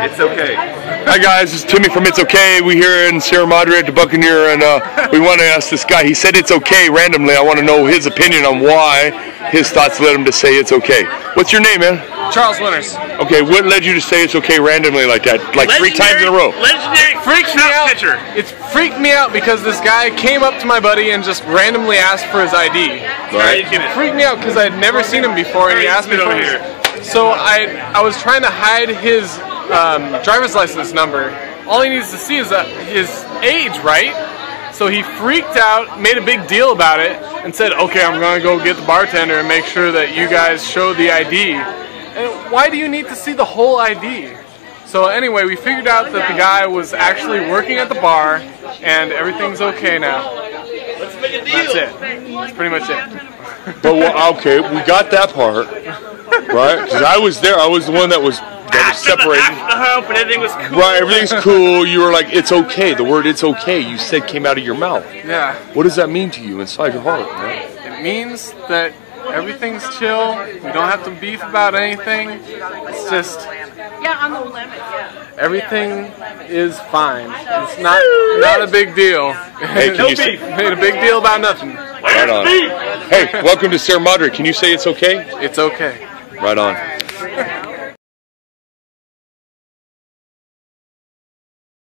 It's okay. Hi guys, this is Timmy from It's Okay. We're here in Sierra Madre at the Buccaneer, and we want to ask this guy. He said it's okay randomly. I want to know his opinion on why his thoughts led him to say it's okay. What's your name, man? Charles Winters. Okay, what led you to say it's okay randomly like that, like Legendary, 3 times in a row? Legendary Freaks me out. pitcher. It's freaked me out because this guy came up to my buddy and just randomly asked for his ID. Right. It freaked me out because I had never seen him before, and he asked me for over his. here. So I was trying to hide his driver's license number. All he needs to see is his age, right? So he freaked out, made a big deal about it, and said, "Okay, I'm gonna go get the bartender and make sure that you guys show the ID." And why do you need to see the whole ID? So anyway, we figured out that the guy was actually working at the bar, and everything's okay now. Let's make a deal. That's it. That's pretty much it. But okay, we got that part, right? Because I was there. I was the one that was separated. After the hump and everything was cool. Right, everything's cool. You were like, it's okay. The word "it's okay" you said came out of your mouth. Yeah. What does that mean to you inside your heart, man? It means that everything's chill. We don't have to beef about anything. It's just On the limit, yeah. everything is fine. It's not a big deal. Hey, can you say, Made a big deal about nothing. right on. Hey, welcome to Sierra Madre. Can you say it's okay? It's okay. Right on.